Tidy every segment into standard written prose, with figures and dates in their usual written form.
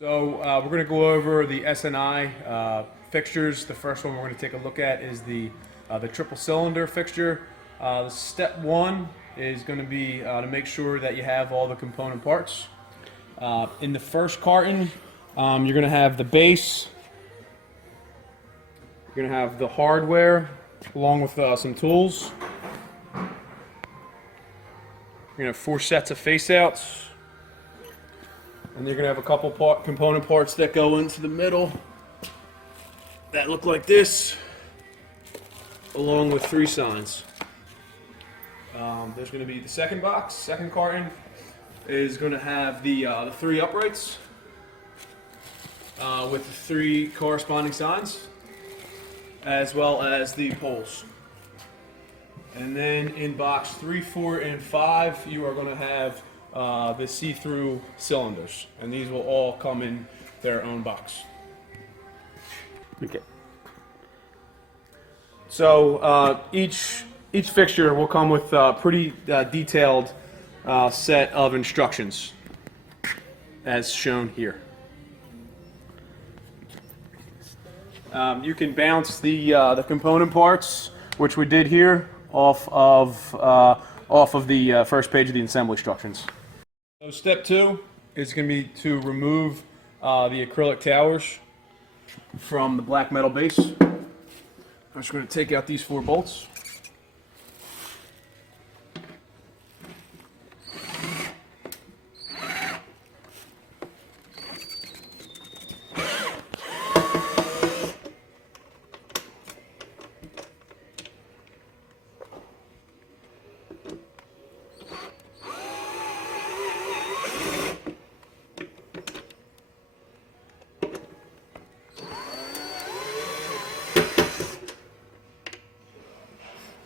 So we're going to go over the SNI fixtures. The first one we're going to take a look at is the triple cylinder fixture. The step one is going to be to make sure that you have all the component parts. In the first carton, you're going to have the base. You're going to have the hardware along with some tools. You're going to have 4 sets of face outs. And you're going to have a couple component parts that go into the middle that look like this, along with 3 signs. There's going to be the second box. Second carton is going to have the 3 uprights with the 3 corresponding signs, as well as the poles. And then in box 3, 4, and 5, you are going to have the see-through cylinders, and these will all come in their own box. Okay. So each fixture will come with a pretty detailed set of instructions, as shown here. You can bounce the component parts, which we did here, off of the first page of the assembly instructions. So step 2 is going to be to remove the acrylic towers from the black metal base. I'm just going to take out these 4 bolts.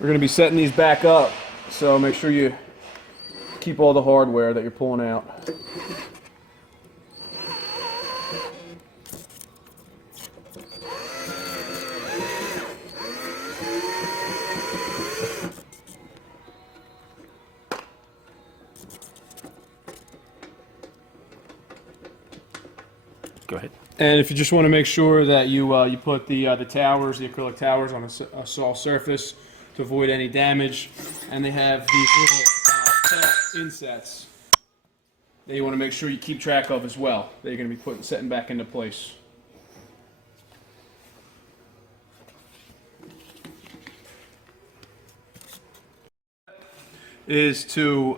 We're going to be setting these back up, so make sure you keep all the hardware that you're pulling out. Go ahead. And if you just want to make sure that you put the towers, the acrylic towers, on a soft surface to avoid any damage, and they have these little insets that you want to make sure you keep track of as well, that you're going to be setting back into place. Is to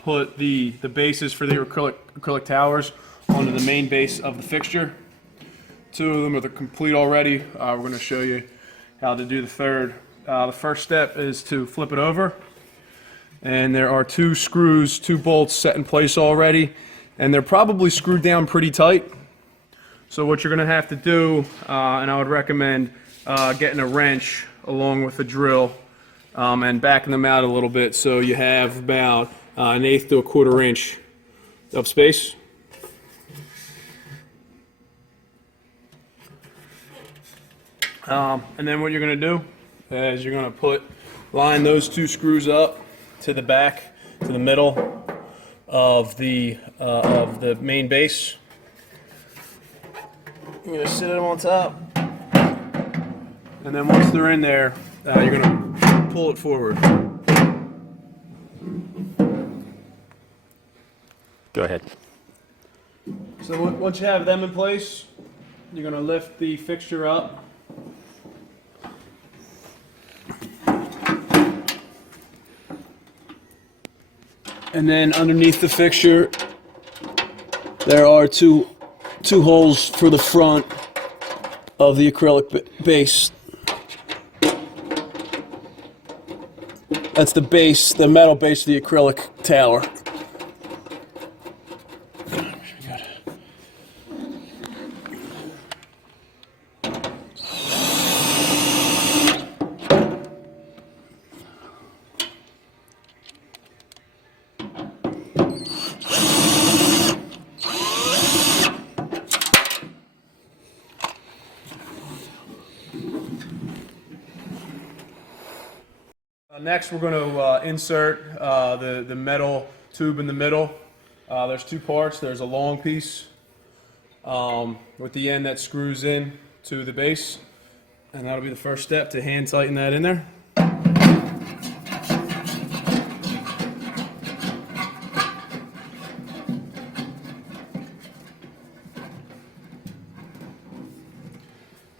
put the bases for the acrylic towers onto the main base of the fixture. 2 of them are complete already. We're going to show you how to do the third. The first step is to flip it over, and there are 2 screws, 2 bolts set in place already, and they're probably screwed down pretty tight. So what you're going to have to do, and I would recommend getting a wrench along with a drill and backing them out a little bit, so you have about 1/8 to 1/4 inch of space. And then what you're going to do is you're going to line those 2 screws up to the back, to the middle of the main base. You're going to sit them on top, and then once they're in there, you're going to pull it forward. Go ahead. So once you have them in place, you're going to lift the fixture up. And then underneath the fixture, there are two holes for the front of the acrylic base. That's the base, the metal base of the acrylic tower. Next, we're going to insert the metal tube in the middle. There's 2 parts. There's a long piece with the end that screws in to the base. And that'll be the first step to hand tighten that in there.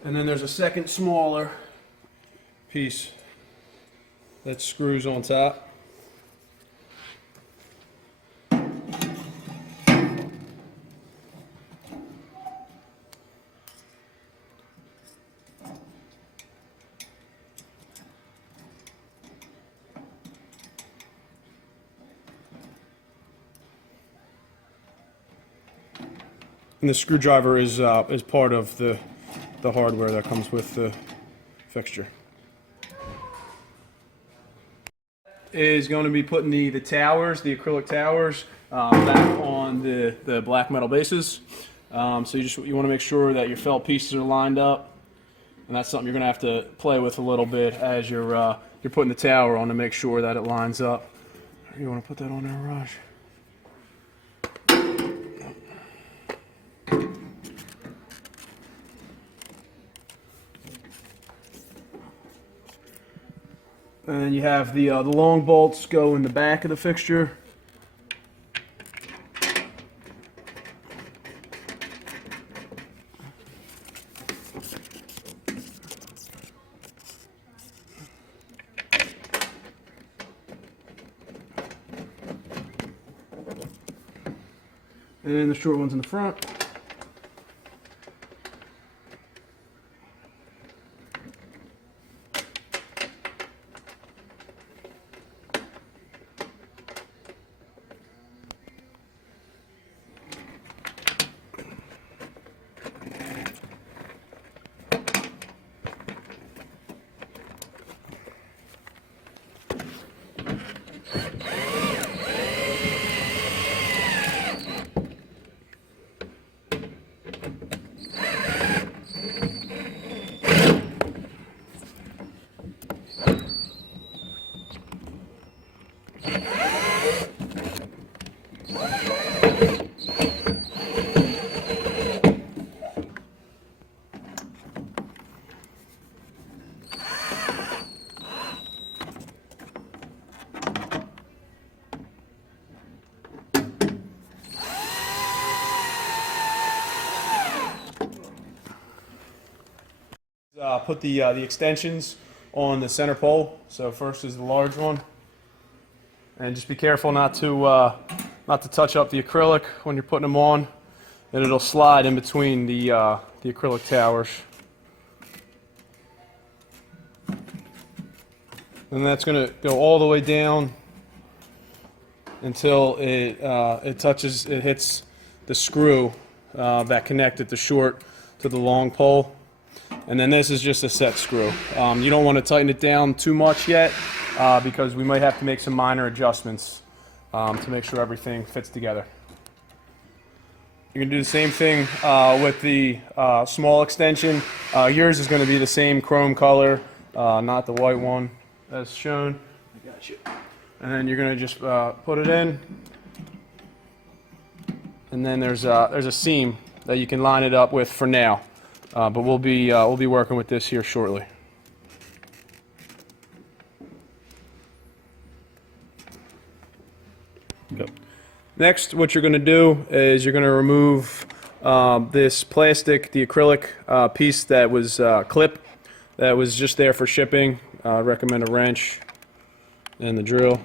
And then there's a second smaller piece that screws on top. And the screwdriver is part of the hardware that comes with the fixture. Is going to be putting the towers, the acrylic towers, back on the black metal bases. So you want to make sure that your felt pieces are lined up, and that's something you're going to have to play with a little bit as you're putting the tower on to make sure that it lines up. You want to put that on there, Raj? And then you have the long bolts go in the back of the fixture. And then the short ones in the front. Put the extensions on the center pole. So first is the large one, and just be careful not to touch up the acrylic when you're putting them on, and it'll slide in between the acrylic towers. And that's going to go all the way down until it hits the screw that connected the short to the long pole. And then this is just a set screw. You don't want to tighten it down too much yet because we might have to make some minor adjustments to make sure everything fits together. You're going to do the same thing with the small extension. Yours is going to be the same chrome color, not the white one as shown. I got you. And then you're going to just put it in. And then there's a seam that you can line it up with for now. But we'll be working with this here shortly. Go. Next, what you're going to do is you're going to remove this plastic, the acrylic piece that was clip that was just there for shipping. I recommend a wrench and the drill.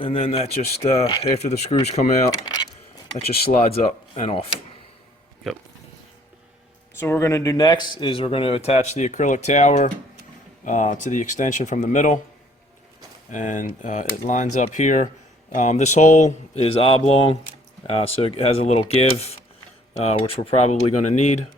And then that just, after the screws come out, that just slides up and off. Yep. So what we're going to do next is we're going to attach the acrylic tower to the extension from the middle. And it lines up here. This hole is oblong, so it has a little give, which we're probably going to need.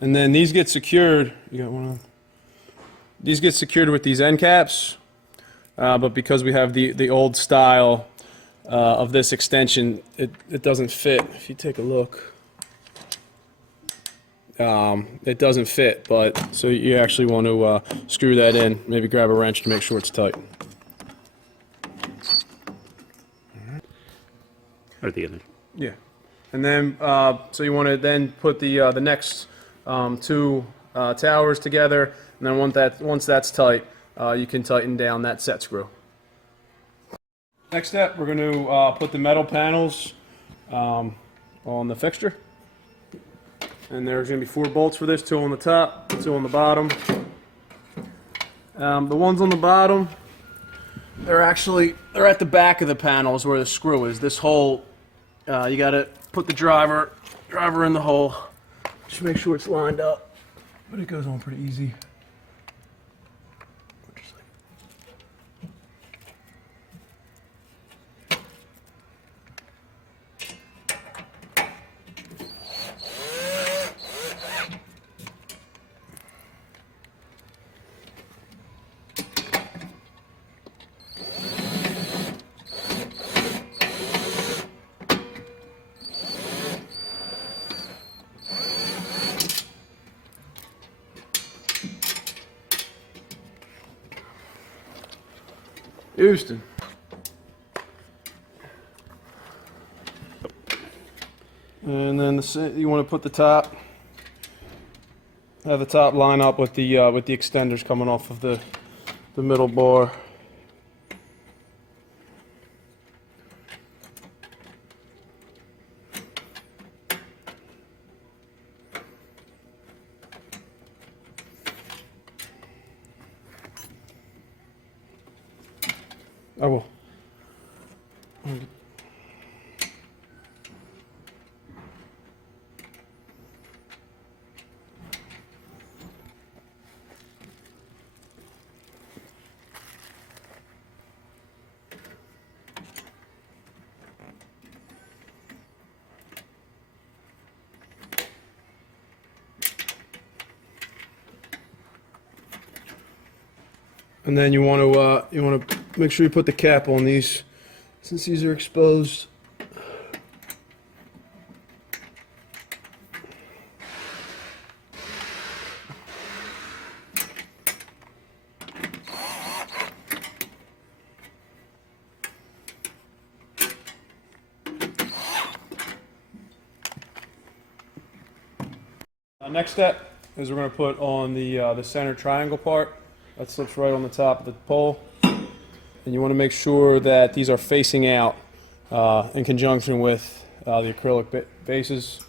And then these get secured. You got one on. These get secured with these end caps, but because we have the old style of this extension, it doesn't fit. If you take a look, it doesn't fit. But so you actually want to screw that in. Maybe grab a wrench to make sure it's tight. Or the other. Yeah, and then so you want to then put the next two towers together, and then once that's tight, you can tighten down that set screw. Next step, we're going to put the metal panels on the fixture, and there's going to be 4 bolts for this, 2 on the top, 2 on the bottom. The ones on the bottom, they're at the back of the panels where the screw is. This hole, you got to put the driver in the hole. Just make sure it's lined up, but it goes on pretty easy. Houston. And then you want to put the top, have the top line up with the extenders coming off of the middle bar. I will. And then you want to make sure you put the cap on these, since these are exposed. Next step is we're going to put on the center triangle part. That slips right on the top of the pole. And you want to make sure that these are facing out in conjunction with the acrylic bases.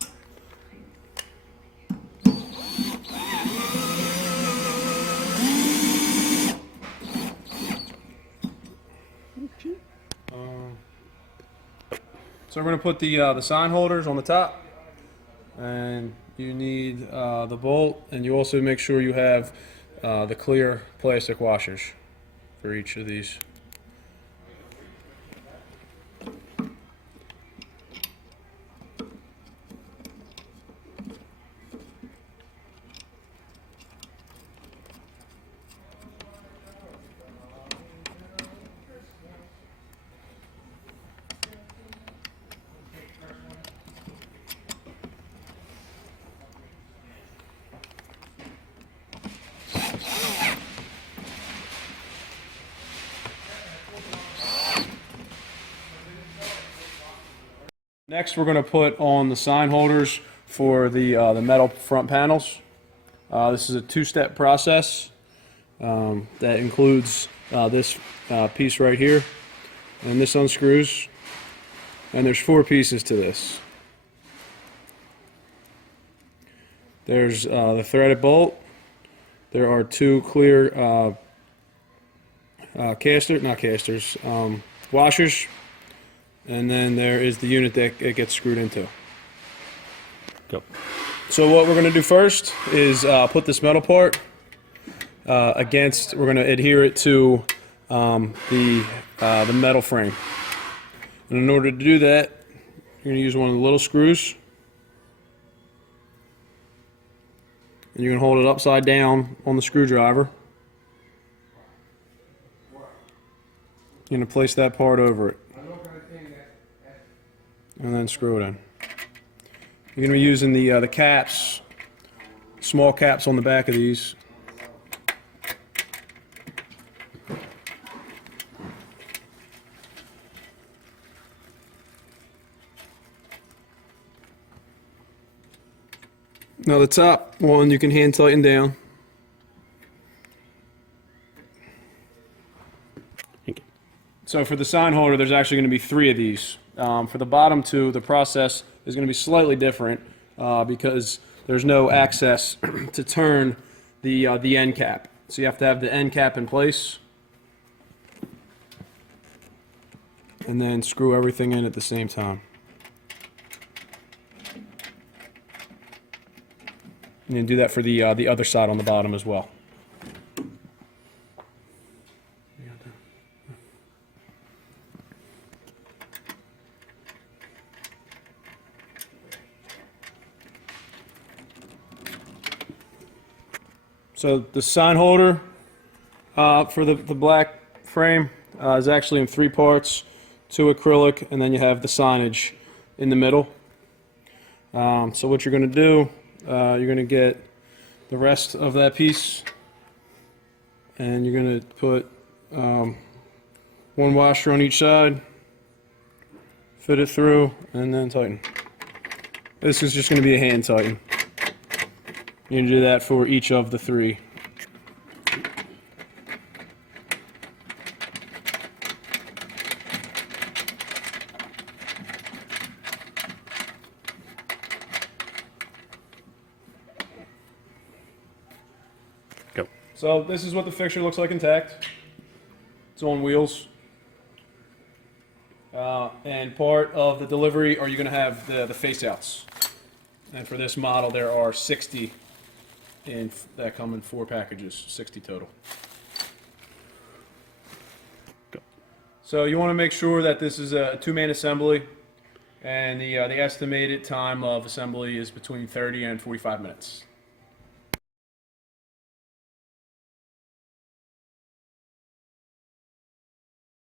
So we're going to put the sign holders on the top, and you need the bolt, and you also make sure you have the clear plastic washers for each of these. Next, we're going to put on the sign holders for the metal front panels. This is a 2-step process that includes this piece right here, and this unscrews, and there's 4 pieces to this. There's the threaded bolt. There are 2 clear washers. And then there is the unit that it gets screwed into. Go. So what we're going to do first is put this metal part against. We're going to adhere it to the metal frame. And in order to do that, you're going to use one of the little screws. and you're going to hold it upside down on the screwdriver. You're going to place that part over it, and then screw it in. You're going to be using the caps, small caps on the back of these. Now the top one you can hand tighten down. Thank you. So for the sign holder, there's actually going to be 3 of these. For the bottom 2, the process is going to be slightly different because there's no access to turn the end cap. So you have to have the end cap in place and then screw everything in at the same time. And you do that for the other side on the bottom as well. So the sign holder for the black frame is actually in 3 parts, 2 acrylic, and then you have the signage in the middle. So what you're going to do, you're going to get the rest of that piece, and you're going to put 1 washer on each side, fit it through, and then tighten. This is just going to be a hand tighten. You're going to do that for each of the 3. Go. So this is what the fixture looks like intact. It's on wheels. And part of the delivery are you going to have the face outs. And for this model there are 60 that come in 4 packages, 60 total. Go. So you want to make sure that this is a 2-man assembly, and the estimated time of assembly is between 30 and 45 minutes.